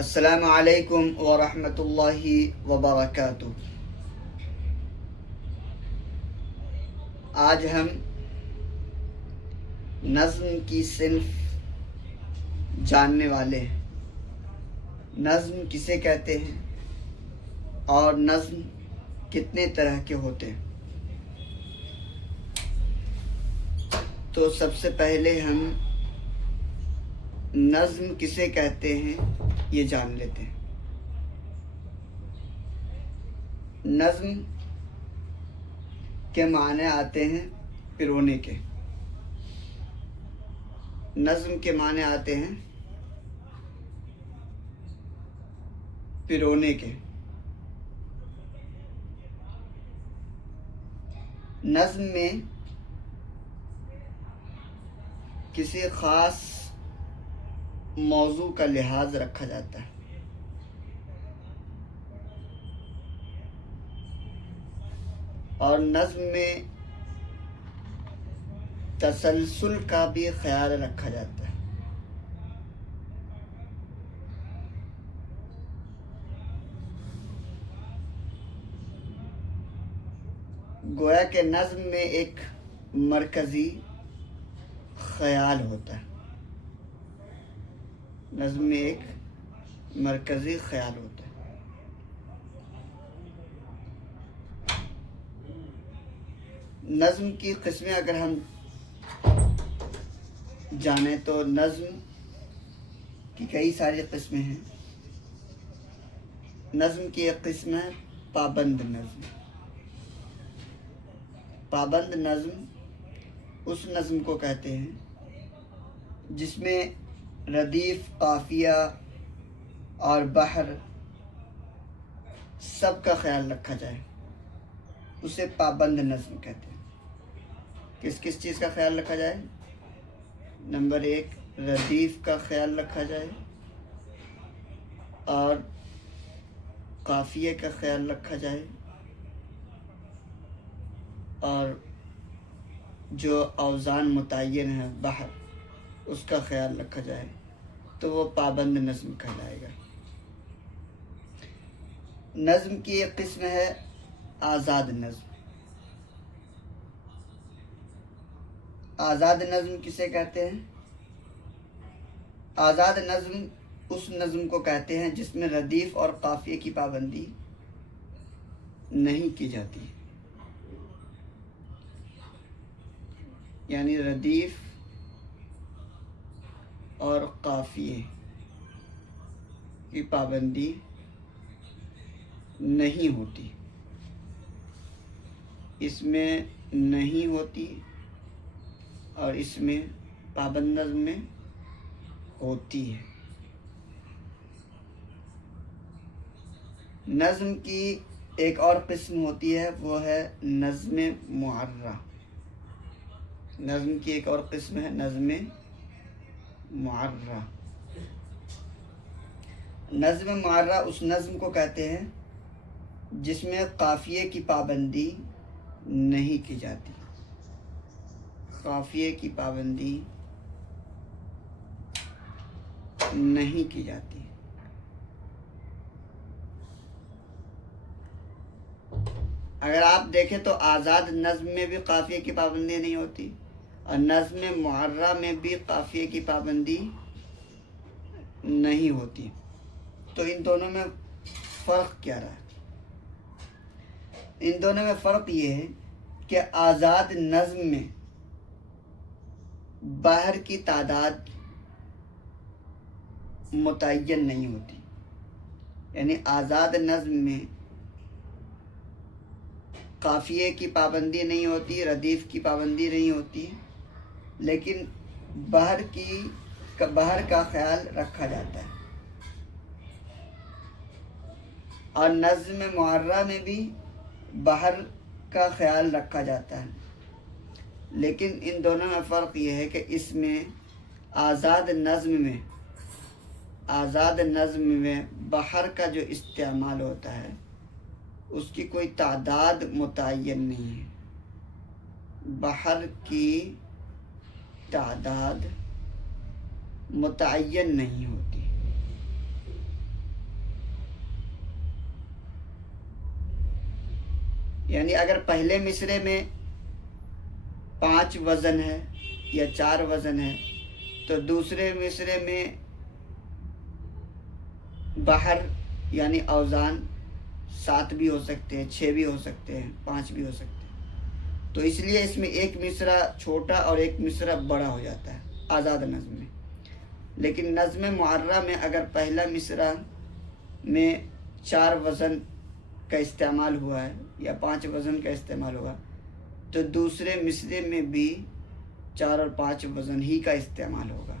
السلام علیکم ورحمۃ اللہ وبرکاتہ۔ آج ہم نظم کی صنف جاننے والے ہیں۔ نظم کسے کہتے ہیں اور نظم کتنے طرح کے ہوتے ہیں؟ تو سب سے پہلے ہم نظم کسے کہتے ہیں یہ جان لیتے ہیں۔ نظم کے معنی آتے ہیں پرونے کے۔ نظم کے معنی آتے ہیں پرونے کے۔ نظم میں کسی خاص موضوع کا لحاظ رکھا جاتا ہے۔ اور نظم میں تسلسل کا بھی خیال رکھا جاتا ہے۔ گویا کہ نظم میں ایک مرکزی خیال ہوتا ہے۔ نظم میں ایک مرکزی خیال ہوتا ہے۔ نظم کی قسمیں اگر ہم جانیں تو نظم کی کئی ساری قسمیں ہیں۔ نظم کی ایک قسم ہے پابند نظم۔ پابند نظم اس نظم کو کہتے ہیں جس میں ردیف، قافیہ اور بحر سب کا خیال رکھا جائے، اسے پابند نظم کہتے ہیں۔ کس کس چیز کا خیال رکھا جائے؟ نمبر 1، ردیف کا خیال رکھا جائے اور قافیے کا خیال رکھا جائے اور جو اوزان متعین ہے بحر اس کا خیال رکھا جائے تو وہ پابند نظم کہلائے گا۔ نظم کی ایک قسم ہے آزاد نظم۔ آزاد نظم کسے کہتے ہیں؟ آزاد نظم اس نظم کو کہتے ہیں جس میں ردیف اور قافیے کی پابندی نہیں کی جاتی، یعنی ردیف اور قافیے کی پابندی نہیں ہوتی، اس میں نہیں ہوتی اور اس میں پابند نظم میں ہوتی ہے۔ نظم کی ایک اور قسم ہوتی ہے، وہ ہے نظم معرہ۔ نظم کی ایک اور قسم ہے نظم معرہ۔ نظم معرہ اس نظم کو کہتے ہیں جس میں قافیے کی پابندی نہیں کی جاتی۔ قافیے کی پابندی نہیں کی جاتی۔ اگر آپ دیکھیں تو آزاد نظم میں بھی قافیے کی پابندی نہیں ہوتی اور نظم معرہ میں بھی قافیے کی پابندی نہیں ہوتی۔ تو ان دونوں میں فرق کیا رہا؟ ان دونوں میں فرق یہ ہے کہ آزاد نظم میں بحر کی تعداد متعین نہیں ہوتی، یعنی آزاد نظم میں قافیے کی پابندی نہیں ہوتی، ردیف کی پابندی نہیں ہوتی، لیکن بحر کا خیال رکھا جاتا ہے۔ اور نظم معرہ میں بھی بحر کا خیال رکھا جاتا ہے، لیکن ان دونوں میں فرق یہ ہے کہ اس میں آزاد نظم میں بحر کا جو استعمال ہوتا ہے اس کی کوئی تعداد متعین نہیں ہے۔ بحر کی تعداد متعین نہیں ہوتی۔ یعنی اگر پہلے مصرے میں 5 وزن ہے یا 4 وزن ہے تو دوسرے مصرے میں بحر یعنی اوزان 7 بھی ہو سکتے ہیں، 6 بھی ہو سکتے ہیں، 5 بھی ہو سکتے ہیں۔ تو اس لیے اس میں ایک مصرع چھوٹا اور ایک مصرع بڑا ہو جاتا ہے آزاد نظم میں۔ لیکن نظم معرہ میں اگر پہلا مصرع میں 4 وزن کا استعمال ہوا ہے یا 5 وزن کا استعمال ہوا تو دوسرے مصرے میں بھی 4 اور 5 وزن ہی کا استعمال ہوگا۔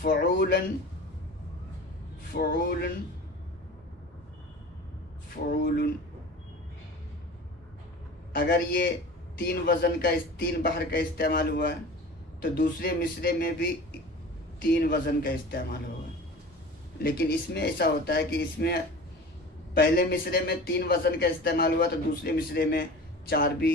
فعولاً، فعولاً، فعول، اگر یہ 3 وزن کا 3 بحر کا استعمال ہوا ہے تو دوسرے مصرے میں بھی 3 وزن کا استعمال ہوگا۔ لیکن اس میں ایسا ہوتا ہے کہ اس میں پہلے مصرے میں 3 وزن کا استعمال ہوا تو دوسرے مصرے میں 4 بھی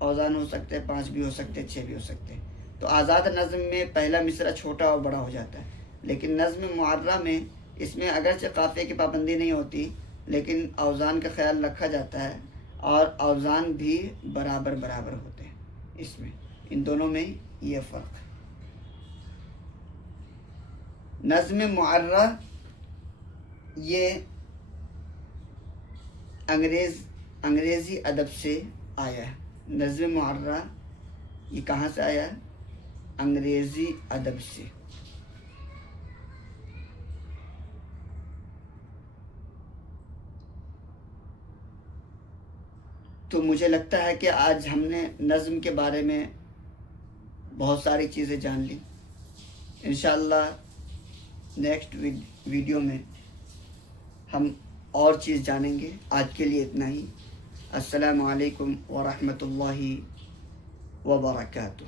اوزان ہو سکتے ہیں، 5 بھی ہو سکتے ہیں، 6 بھی ہو سکتے ہیں۔ تو آزاد نظم میں پہلا مصرع چھوٹا اور بڑا ہو جاتا ہے، لیکن نظم معرہ میں اس میں اگرچہ قافیے کی پابندی نہیں ہوتی لیکن اوزان کا خیال رکھا جاتا ہے اور اوزان بھی برابر برابر ہوتے ہیں۔ اس میں ان دونوں میں یہ فرق ہے۔ نظم معرہ یہ انگریزی ادب سے آیا ہے۔ نظم معرہ یہ کہاں سے آیا ہے؟ انگریزی ادب سے۔ تو مجھے لگتا ہے کہ آج ہم نے نظم کے بارے میں بہت ساری چیزیں جان لی۔ انشاءاللہ نیکسٹ ویڈیو میں ہم اور چیز جانیں گے۔ آج کے لیے اتنا ہی۔ السلام علیکم ورحمۃ اللہ وبرکاتہ۔